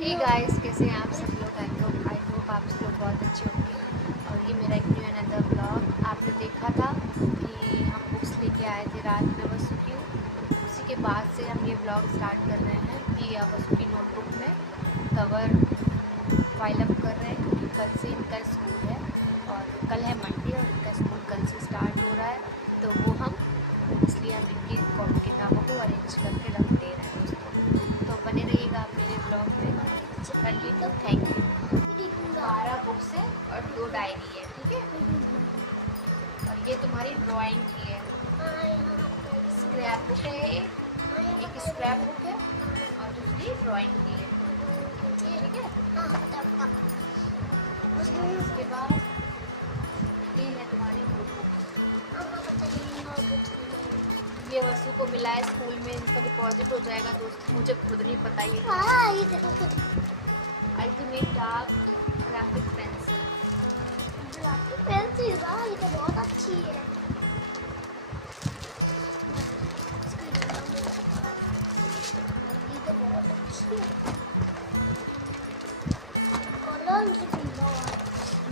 Hey guys, कैसे हैं आप सब लोग। आई होप आप सब लोग बहुत अच्छे होंगे। और ये मेरा एक न्यू अनदर ब्लॉग। आपने देखा था कि हम बुक्स लेके आए थे रात में वसु की। उसी के बाद से हम ये ब्लॉग स्टार्ट कर रहे हैं कि वसु की नोटबुक में कवर फाइल अप कर रहे हैं, क्योंकि कल से इनका स्कूल है और कल है मंडे और इनका स्कूल कल से स्टार्ट हो रहा है। तो वो हम इसलिए हम इनकी किताबों को अरेंज करके रख दे रहे हैं दोस्तों। तो बने रहिएगा आप मेरे ब्लॉग में। कंटिन्यू। Thank you. 12 बुक्स है और 2 डायरी है, ठीक है। और ये तुम्हारी ड्राइंग की है। स्क्रैप बुक है, एक स्क्रैप बुक है और दूसरी ड्राइंग की है, ठीक है। उसके बाद ये है तुम्हारी नोटबुक। ये वसु को मिला है स्कूल में, इनका डिपॉजिट हो जाएगा दोस्त। मुझे खुद नहीं पता ये ultimate dark graphic pencil. Pencil ये तो बहुत अच्छी है। ये तो बहुत अच्छी है। कलर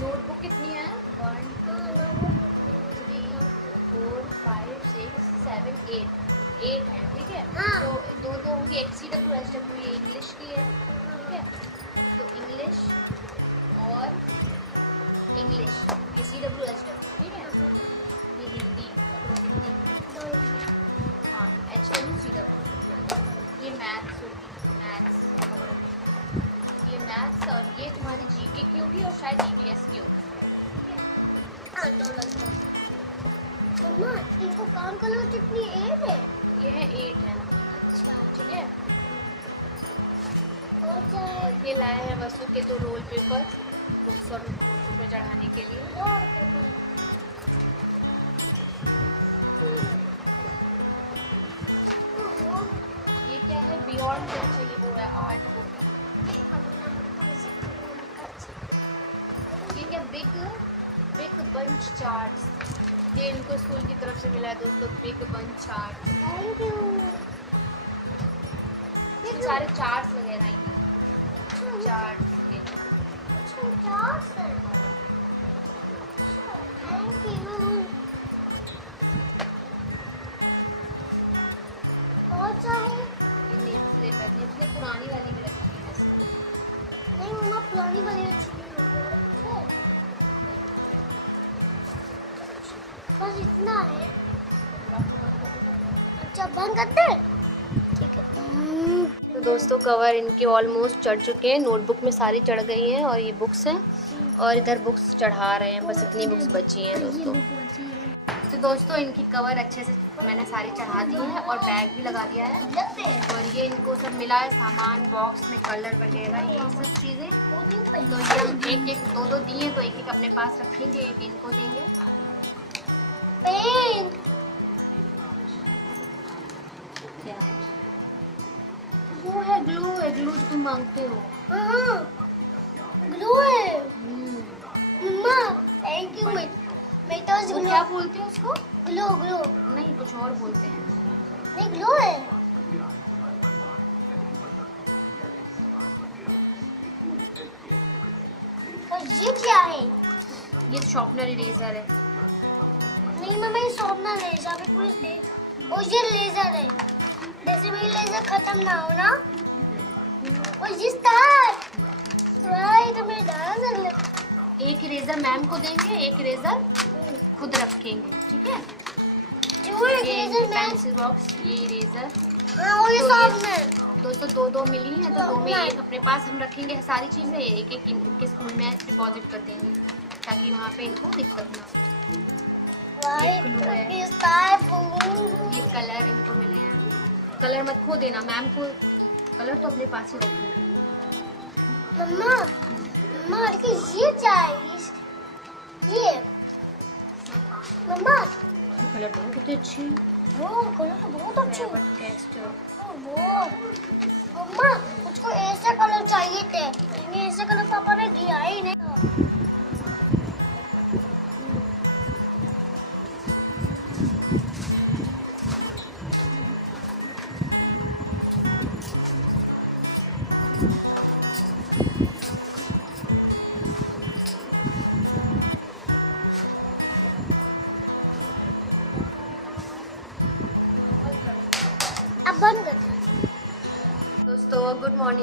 नोटबुक कितनी है? 1 2 3 4 5 6 7 8 है, ठीक है। हाँ। तो दो दो होंगी, एक CWSW ये इंग्लिश की है, ठीक है। तो इंग्लिश और इंग्लिश ये CWSW, ठीक है। ये हिंदी तो हिंदी, हाँ HWCW। ये मैथ्स होगी, मैथ्स। ये मैथ्स और ये तुम्हारी GK की होगी और शायद EVS की होगी। मम्मा इनको काम कलर कितनी 8 है? ये है 8 है, अच्छा ठीक है। और क्या है? और ये लाए हैं वसु के 2 रोल पेपर बुक्स और नोटबुक में चढ़ाने के लिए। ये क्या है? बियॉन्ड कल्चर, ये वो है आर्ट बुक है। ये क्या? Big bunch charts. ये इनको स्कूल की तरफ से मिला है दोस्तों, big bunch charts. Thank you. ये सारे चार्ट्स वगैरह हैं, चार्ट्स के। Thank you. और चाहे ये नेम स्लिप है, नेम स्लिप पुरानी वाली भी रखी है वैसे। नहीं मम्मा पुरानी वाली अच्छी नहीं है। बस इतना है। अच्छा बंद करते हैं, ठीक है। तो दोस्तों कवर इनके ऑलमोस्ट चढ़ चुके हैं, नोटबुक में सारी चढ़ गई हैं और ये बुक्स हैं और इधर बुक्स चढ़ा रहे हैं, बस इतनी बुक्स बची हैं दोस्तों। तो दोस्तों इनकी कवर अच्छे से मैंने सारी चढ़ा दी है और बैग भी लगा दिया है। और ये इनको सब मिला है सामान, बॉक्स में कलर वगैरह ये सब चीज़ें। तो ये हम एक एक दो दो दिए, तो एक एक अपने पास रखेंगे, एक इनको देंगे। पेन क्या वो है? ग्लू है, ग्लू तुम मांगते हो। हाँ ग्लू है। मम्मा थैंक यू। मैं तो वो क्या बोलते हैं उसको? ग्लू ग्लू नहीं, कुछ और बोलते हैं। नहीं ग्लू है। और ये क्या है? ये शॉर्पनर इरेजर है। नहीं मम्मा ये शॉर्पनर है, यहाँ पे पुलिस दे। और ये लेजर है, जैसे मेरी लेजर खत्म ना हो ना। और ये स्टार भाई तो मेरे दादा से एक इरेजर मैम को देंगे, एक इरेजर खुद रखेंगे, ठीक है। जो ये लेजर मैं पेंसिल बॉक्स, ये इरेजर। हाँ और ये तो शॉर्पनर। दोस्तों दो दो मिली हैं, तो 2 में एक अपने पास हम रखेंगे सारी चीज़ें, एक एक इनके स्कूल में डिपॉजिट कर देंगे ताकि वहाँ पे इनको दिक्कत ना हो। ये ग्लू है, ये स्टार फूल। ये कलर इनको मिले हैं। कलर मत खो देना, मैम को कलर तो अपने पास ही रखेंगे। मम्मा मम्मा देखिए ये चाहिए। ये मम्मा कलर तो कितने अच्छे हैं। वो कलर तो बहुत अच्छे हैं। टेक्सचर। वो मम्मा मुझको ऐसा कलर चाहिए थे, मैंने ऐसा कलर पापा ने दिया ही नहीं।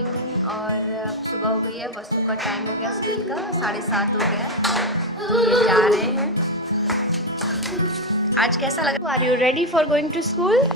मॉर्निंग। और अब सुबह हो गई है, वसु का टाइम हो गया स्कूल का, 7:30 हो गया है, तो ये जा रहे हैं। आज कैसा लगा? Are you ready for going to school?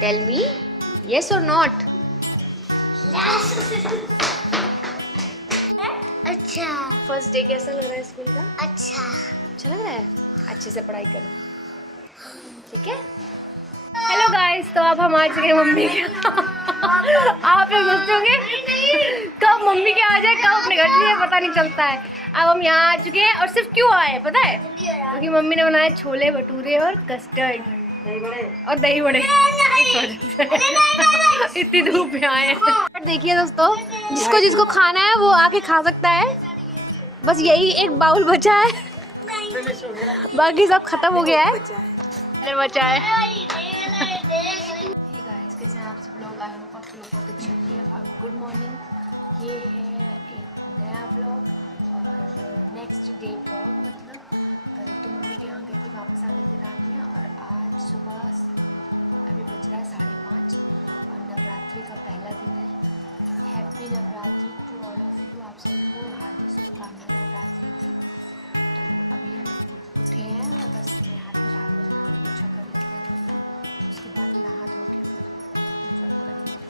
Tell me yes और नॉट। अच्छा फर्स्ट डे कैसा लग रहा है स्कूल का? अच्छा लग रहा है? अच्छे से पढ़ाई करना, ठीक है? हेलो गाइस, तो अब हम आ चुके हैं मम्मी के। आप लोग सोचते होंगे कब मम्मी के आ जाए, कब अपने घर चले जाए, पता नहीं चलता है। अब हम यहाँ आ चुके हैं, और सिर्फ क्यों आए पता है? क्योंकि मम्मी ने बनाए छोले भटूरे और कस्टर्ड और दही बड़े। इतनी धूप में आए हैं। देखिए दोस्तों, जिसको जिसको खाना है वो आके खा सकता है। बस यही एक बाउल बचा है, बाकी सब खत्म हो गया है। बचा है। कैसे हैं आप सब लोग? आई होप आप लोग बहुत अच्छे होंगे। और गुड मॉर्निंग। ये है एक नया व्लॉग और नेक्स्ट डे व्लॉग। मतलब कल तो मम्मी के यहाँ गए थे, वापस आ गए थे रात में, और आज सुबह अभी बज रहा है 5:30 और नवरात्रि का पहला दिन है। Happy Navratri to all of you. आप सबको हार्दिक शुभकामनाएं नवरात्रि की। तो अभी हम उठे हैं और बस मेरे हाथ में झाड़ू है, पोछा कर लेते हैं दोस्तों, उसके बाद नहा धो के फिर पूजा करेंगे।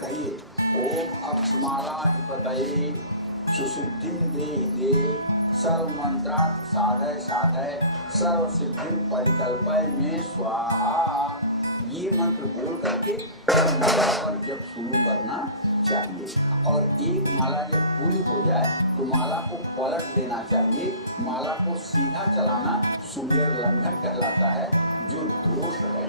कहिए ओम अक्षमालाधिपतये सुसिद्धिं देहि दे सर्व मंत्रार्थ साधय साधय सर्व सिद्धिं परिकल्पय में स्वाहा। ये मंत्र बोल करके माला पर जब शुरू करना चाहिए, और एक माला जब पूरी हो जाए तो माला को पलट देना चाहिए। माला को सीधा चलाना सूर्य लंघन कहलाता है, जो दोष है।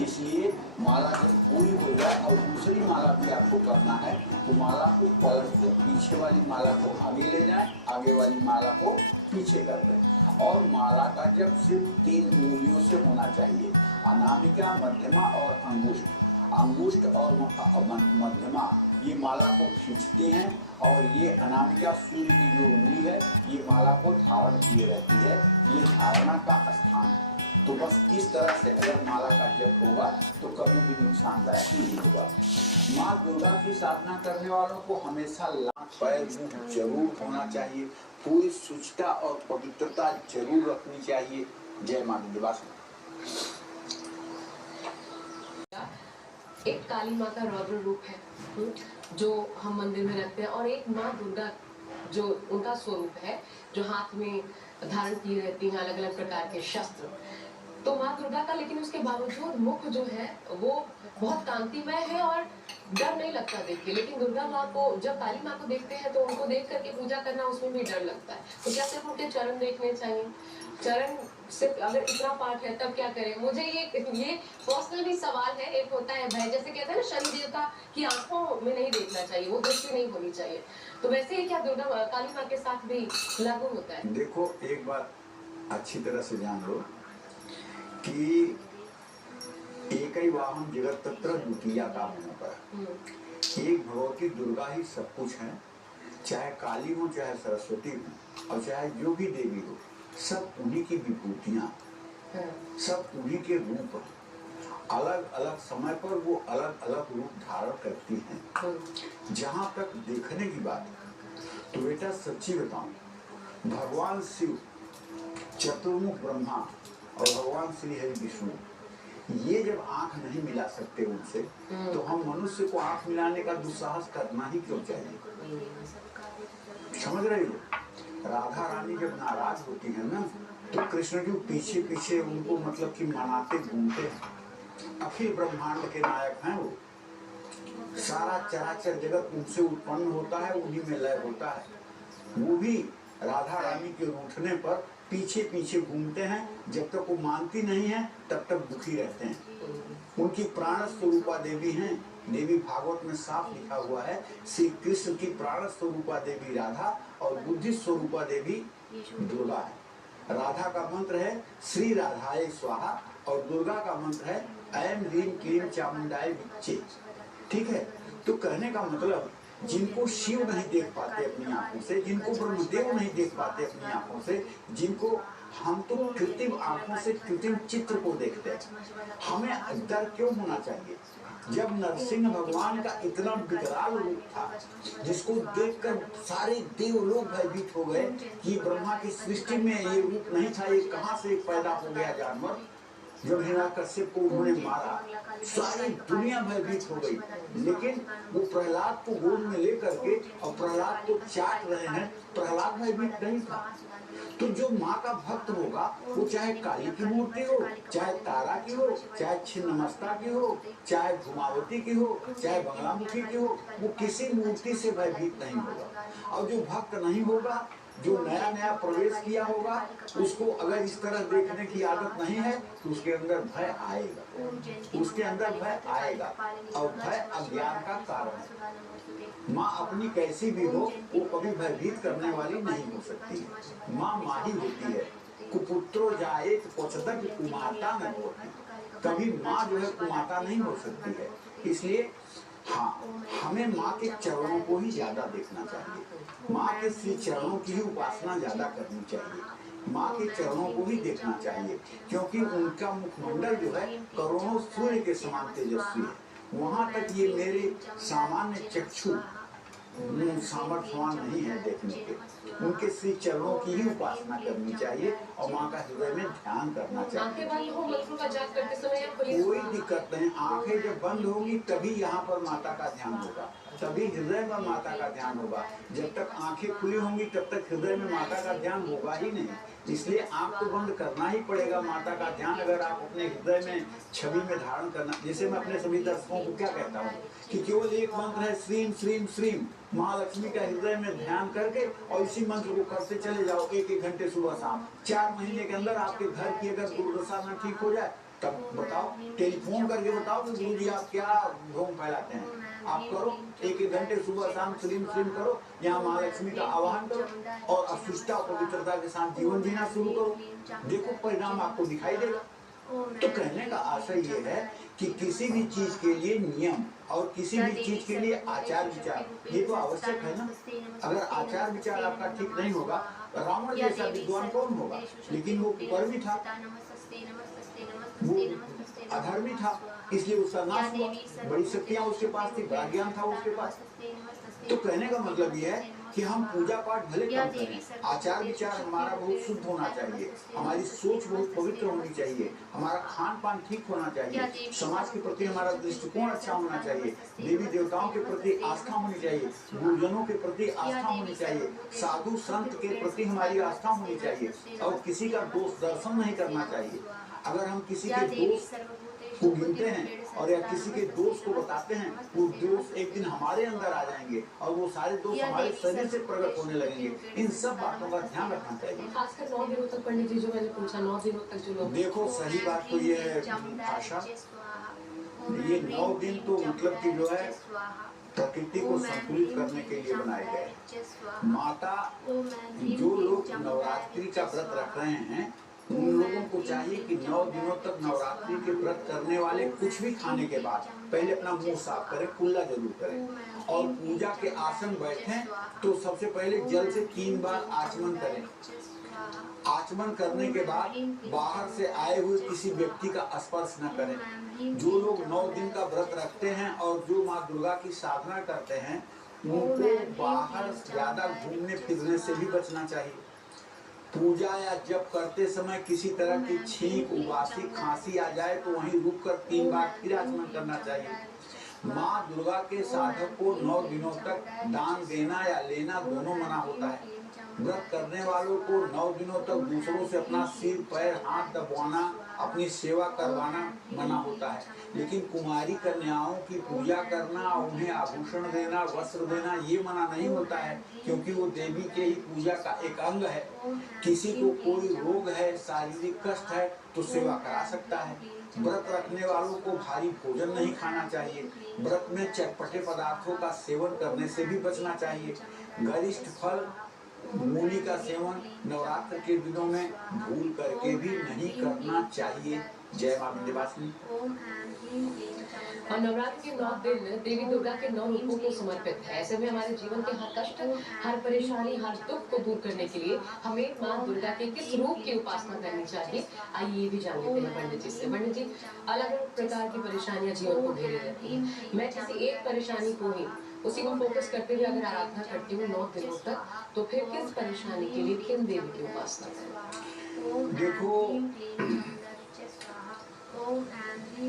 इसलिए माला जब पूरी हो जाए और दूसरी माला भी आपको करना है तो माला को पलट दे, पीछे वाली माला को आगे ले जाएं, आगे वाली माला को पीछे कर दें। और माला का जब सिर्फ 3 उंगलियों से होना चाहिए, अनामिका, मध्यमा और अंगुष्ठ। अंगुष्ठ और मध्यमा ये माला को खींचते हैं, और ये अनामिका सूर्य की जो उंगली है ये माला को धारण किए रहती है। ये धारणा का स्थान है। तो बस इस तरह से अगर माला का जप होगा तो कभी भी नुकसानदायक नहीं होगा। माँ दुर्गा की साधना करने वालों को हमेशा लाख पैर मुंह जरूर होना चाहिए, पूरी शुचिता और पवित्रता जरूर रखनी चाहिए। जय माँ दुर्गा। एक काली माँ का रौद्र रूप है जो हम मंदिर में रखते हैं, और एक माँ दुर्गा जो उनका स्वरूप है, जो हाथ में धारण किए रहती हैं अलग अलग प्रकार के शस्त्र। तो माँ दुर्गा का लेकिन उसके बावजूद मुख जो है वो बहुत कांतिमय है और डर नहीं लगता देख के। लेकिन दुर्गा माँ को, जब काली माँ को देखते हैं तो उनको देख करके पूजा करना उसमें भी डर लगता है। तो क्या सिर्फ उनके चरण देखने चाहिए? चरण सिर्फ अगर इतना पाठ है तब क्या करें? मुझे ये पर्सनल भी सवाल है। एक होता है भय, जैसे कहते हैं ना शनि देवता की आंखों में नहीं देखना चाहिए, वो दृष्टि नहीं होनी चाहिए। तो वैसे ही क्या दुर्गा काली माँ के साथ भी लागू होता है? देखो, एक बात अच्छी तरह से जान लो कि एक ही वाहन जगत तत्र द्वितीया का होने पर एक भगवती दुर्गा ही सब कुछ है। चाहे काली हो, चाहे सरस्वती हो, और चाहे जो भी देवी हो, सब उन्हीं की विभूतियां, सब उन्हीं के रूप हैं। अलग अलग समय पर वो अलग अलग रूप धारण करती हैं। जहां तक देखने की बात है तो बेटा सच्ची बताऊं, भगवान शिव, चतुर्मुख ब्रह्मा और भगवान श्री हरि विष्णु, ये जब आंख नहीं मिला सकते उनसे, तो हम मनुष्य को आंख मिलाने का दुस्साहस करना ही क्यों चाहिए? समझ रहे हो? राधा रानी जब नाराज होती है ना, तो कृष्ण जी पीछे पीछे उनको मतलब कि मनाते घूमते हैं। अखिल ब्रह्मांड के नायक हैं वो। सारा चराचर जगत उनसे उत्पन्न होता है, उन्हीं में लय होता है। वो भी राधा रानी के रूठने पर पीछे पीछे घूमते हैं। जब तक वो मानती नहीं है तब तक दुखी रहते हैं। उनकी प्राण स्वरूपा देवी हैं। देवी भागवत में साफ लिखा हुआ है, श्री कृष्ण की प्राण स्वरूपा देवी राधा और बुद्धि स्वरूपा देवी दुर्गा है। राधा का मंत्र है श्री राधाय स्वाहा और दुर्गा का मंत्र है ऐम ह्रीम क्लीम चामुंडाय विच्चे। ठीक है? तो कहने का मतलब, जिनको शिव नहीं देख पाते अपनी आंखों से, जिनको ब्रह्मदेव नहीं देख पाते अपनी आंखों से, जिनको हम तो कृत्रिम आंखों से कृत्रिम चित्र को देखते हैं, हमें डर क्यों होना चाहिए? जब नरसिंह भगवान का इतना विकराल रूप था, जिसको देखकर सारे देव लोग भयभीत हो गए कि ब्रह्मा की सृष्टि में ये रूप नहीं था, ये कहां से पैदा हो गया जानवर। जब हिरण्यकश्यप को उन्होंने मारा, सारी दुनिया भयभीत हो गई। लेकिन वो प्रहलाद को गोद में लेकर के और प्रहलाद को चाट रहे हैं, प्रहलाद भयभीत नहीं था। तो जो माँ का भक्त होगा, वो चाहे काली की मूर्ति हो, चाहे तारा की हो, चाहे छिन्नमस्ता की हो, चाहे धूमावती की हो, चाहे बंगलामुखी की हो, वो किसी मूर्ति से भयभीत नहीं होगा। और जो भक्त नहीं होगा, जो नया नया प्रवेश किया होगा, उसको अगर इस तरह देखने की आदत नहीं है तो उसके अंदर भय आएगा, उसके अंदर भय आएगा। और भय अज्ञान का कारण है। माँ अपनी कैसी भी हो, वो कभी भयभीत करने वाली नहीं हो सकती। माँ माँ ही होती है। कुपुत्रो जायेत क्वचित् कुमाता न होती। कभी माँ जो है कुमाता नहीं हो सकती है। इसलिए हाँ, हमें माँ के चरणों को ही ज्यादा देखना चाहिए। माँ के श्री चरणों की ही उपासना ज्यादा करनी चाहिए। माँ के चरणों को ही देखना चाहिए, क्योंकि उनका मुखमंडल जो है करोड़ों सूर्य के समान तेजस्वी है। वहाँ तक ये मेरे सामान्य चक्षु सामर्थ्यवान नहीं है देखने के। उनके श्री चरणों की ही उपासना करनी चाहिए और माँ का हृदय में ध्यान करना चाहिए। कोई दिक्कत नहीं, आंखें जब बंद होंगी तभी यहाँ पर माता का ध्यान होगा, तभी हृदय में माता का ध्यान होगा। जब तक आंखें खुली होंगी तब तक हृदय में माता का ध्यान होगा ही नहीं। इसलिए आंख को बंद करना ही पड़ेगा माता का ध्यान, अगर आप अपने हृदय में छवि में धारण करना। जैसे मैं अपने सभी दर्शकों को क्या कहता हूँ कि केवल एक मंत्र है, श्रीम श्रीम श्रीम। महालक्ष्मी का हृदय में ध्यान करके और इसी मंत्र को करते चले जाओ 1-1 घंटे सुबह शाम। 4 महीने के अंदर आपके घर की अगर दुर्दशा न ठीक हो जाए, तब बताओ, टेलीफोन करके बताओ कि गुरु जी आप क्या ढोंग फैलाते हैं। आप करो 1-1 घंटे सुबह शाम श्रीम श्रीम करो, यहाँ महालक्ष्मी का आवाहन करो और अशुष्टता और पवित्रता के साथ जीवन जीना शुरू करो। देखो परिणाम आपको दिखाई देगा। तो कहने का आशय ये है कि किसी भी चीज के लिए नियम और किसी भी चीज के लिए आचार विचार ये तो आवश्यक है ना। अगर आचार विचार आपका ठीक नहीं होगा, रावण जैसा विद्वान कौन होगा? लेकिन वो कुकर्मी था। वो अधर्मी था, इसलिए उसका नाश हुआ। बड़ी शक्तियां उसके पास थी, बड़ा ज्ञान था उसके पास। तो कहने का मतलब ये है कि हम पूजा पाठ भले कम करें, आचार विचार हमारा बहुत शुद्ध होना चाहिए, हमारी सोच बहुत पवित्र होनी चाहिए, हमारा खान पान ठीक होना चाहिए, समाज के प्रति हमारा दृष्टिकोण अच्छा होना चाहिए, देवी देवताओं के प्रति आस्था होनी चाहिए, गुरुजनों के प्रति आस्था होनी चाहिए, साधु संत के प्रति हमारी आस्था होनी चाहिए, और किसी का दोष दर्शन नहीं करना चाहिए। अगर हम किसी के दोष को गिनते हैं और या किसी के दोष को बताते हैं, वो दोष एक दिन हमारे अंदर आ जाएंगे और वो सारे दोष हमारे शरीर से प्रकट होने लगेंगे। इन सब बातों का ध्यान रखना चाहिए। खासकर 9 दिनों तक पंडित जी, जो मैंने पूछा 9 दिनों तक जो लोग, देखो सही बात तो ये है आशा, ये 9 दिन तो मतलब कि जो है प्रकृति को संतुलित करने के लिए बनाए गए। माता, जो लोग नवरात्रि का व्रत रख रहे हैं उन लोगों को चाहिए कि 9 दिनों तक नवरात्रि के व्रत करने वाले कुछ भी खाने के बाद पहले अपना मुंह साफ करें, कुल्ला जरूर करें, और पूजा के आसन बैठें तो सबसे पहले जल से 3 बार आचमन करें। आचमन करने के बाद बाहर से आए हुए किसी व्यक्ति का स्पर्श न करें। जो लोग 9 दिन का व्रत रखते हैं और जो माँ दुर्गा की साधना करते हैं, उनको बाहर ज्यादा घूमने फिरने से भी बचना चाहिए। पूजा या जप करते समय किसी तरह की छींक, उबासी, खांसी आ जाए तो वहीं रुककर 3 बार फिर आचमन करना चाहिए। माँ दुर्गा के साधक को 9 दिनों तक दान देना या लेना दोनों मना होता है। व्रत करने वालों को 9 दिनों तक दूसरों से अपना सिर, पैर, हाथ दबाना, अपनी सेवा करवाना मना होता है। लेकिन कुमारी कन्याओं की पूजा करना, उन्हें आभूषण देना, वस्त्र देना, ये मना नहीं होता है, क्योंकि वो देवी के ही पूजा का एक अंग है। किसी को कोई रोग है, शारीरिक कष्ट है तो सेवा करा सकता है। व्रत रखने वालों को भारी भोजन नहीं खाना चाहिए। व्रत में चटपटे पदार्थों का सेवन करने से भी बचना चाहिए। गरिष्ठ फल, मूली का सेवन नवरात्र के दिनों में भूल करके भी नहीं करना चाहिए। जय मां विंध्यवासिनी। और नवरात्र के 9 दिन देवी दुर्गा के 9 रूपों को समर्पित है। ऐसे में हमारे जीवन के हर कष्ट, हर परेशानी, हर दुख को दूर करने के लिए हमें माँ दुर्गा के किस रूप की उपासना करनी चाहिए, आइए ये भी जान लेते हैं पंडित जी से। पंडित जी, अलग अलग प्रकार की परेशानियां जीवन को घेरे रहती हैं। मैं किसी एक परेशानी को ही उसी को फोकस करते हुए अगर आराधना करती हूँ 9 दिनों तक, तो फिर किस परेशानी के लिए किन देवी की उपासना करें? देखो,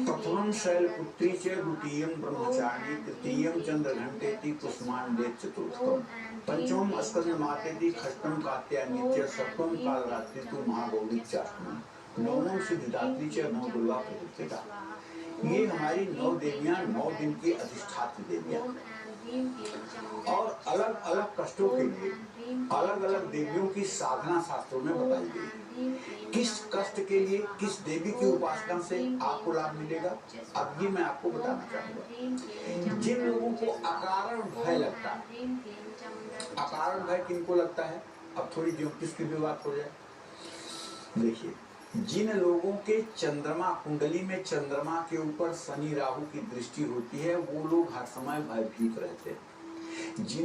प्रथमं शैलपुत्री च, द्वितीयं ब्रह्मचारिणी, तृतीयं चंद्रघंटेति, कुसुमांडेति, चतुर्थम पंचमं स्कंदमातेति, षष्ठं कात्यायनी च, सप्तमं कालरात्रि तु महागौरी च, अष्टमं नवमं सिद्धिदात्री च, नौ दुर्गा प्रतिष्ठिता। ये हमारी 9 देवियां 9 दिन की अधिष्ठात्री देवियां, और अलग अलग कष्टों के लिए अलग अलग देवियों की साधना शास्त्रों में बताई गई। किस कष्ट के लिए किस देवी की उपासना से आपको लाभ मिलेगा, अब ये मैं आपको बताना चाहूंगा। जिन लोगों को अकारण भय लगता है, अकारण भय किनको लगता है, अब थोड़ी ज्योतिष की भी बात हो जाए। देखिए, जिन लोगों के चंद्रमा कुंडली में चंद्रमा के ऊपर शनि राहु की दृष्टि होती है, वो लोग हर समय भयभीत रहते हैं। जिन